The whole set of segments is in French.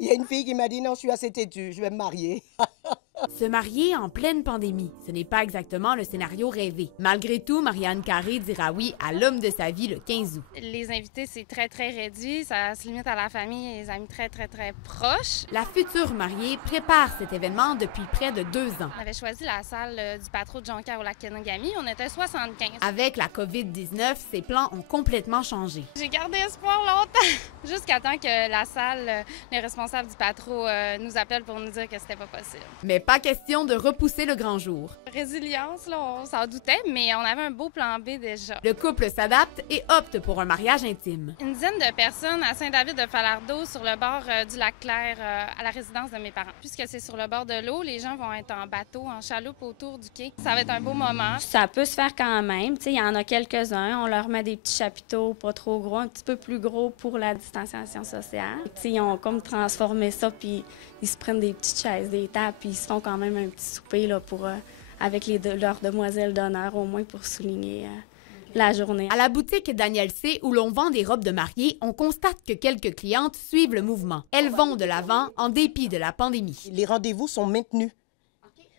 Il y a une fille qui m'a dit non, je suis assez têtue, je vais me marier. Se marier en pleine pandémie, ce n'est pas exactement le scénario rêvé. Malgré tout, Marianne Carré dira oui à l'homme de sa vie le 15 août. Les invités, c'est très, très réduit. Ça se limite à la famille et les amis très, très, très proches. La future mariée prépare cet événement depuis près de 2 ans. On avait choisi la salle du Patro de Jonquière au lac Kenogami. On était 75. Avec la COVID-19, ses plans ont complètement changé. J'ai gardé espoir longtemps, jusqu'à temps que la salle, les responsables du Patro nous appellent pour nous dire que c'était pas possible. Mais pas question de repousser le grand jour. Résilience, là, on s'en doutait, mais on avait un beau plan B déjà. Le couple s'adapte et opte pour un mariage intime. Une dizaine de personnes à Saint-David-de-Falardeau, sur le bord du lac Clair, à la résidence de mes parents. Puisque c'est sur le bord de l'eau, les gens vont être en bateau, en chaloupe autour du quai. Ça va être un beau moment. Ça peut se faire quand même. Il y en a quelques-uns. On leur met des petits chapiteaux pas trop gros, un petit peu plus gros pour la distanciation sociale. Ils ont comme transformé ça, puis ils se prennent des petites chaises, des tables, puis ils se font quand même un petit souper là, pour, avec leurs demoiselles d'honneur, au moins pour souligner la journée. À la boutique Daniel C, où l'on vend des robes de mariée, on constate que quelques clientes suivent le mouvement. Elles vont de l'avant en dépit de la pandémie. Les rendez-vous sont maintenus.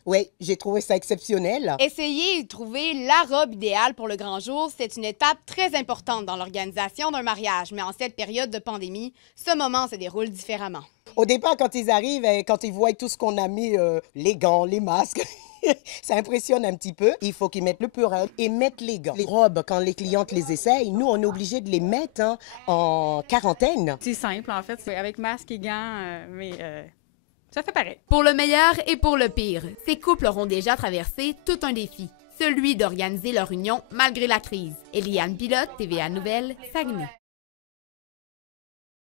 Oui, j'ai trouvé ça exceptionnel. Essayer de trouver la robe idéale pour le grand jour, c'est une étape très importante dans l'organisation d'un mariage. Mais en cette période de pandémie, ce moment se déroule différemment. Au départ, quand ils arrivent, quand ils voient tout ce qu'on a mis, les gants, les masques, ça impressionne un petit peu. Il faut qu'ils mettent le purel et mettent les gants. Les robes, quand les clientes les essayent, nous, on est obligé de les mettre en quarantaine. C'est simple, en fait. C'est avec masque et gants, mais ça fait pareil. Pour le meilleur et pour le pire, ces couples auront déjà traversé tout un défi, celui d'organiser leur union malgré la crise. Eliane Pilote, TVA Nouvelles, Saguenay.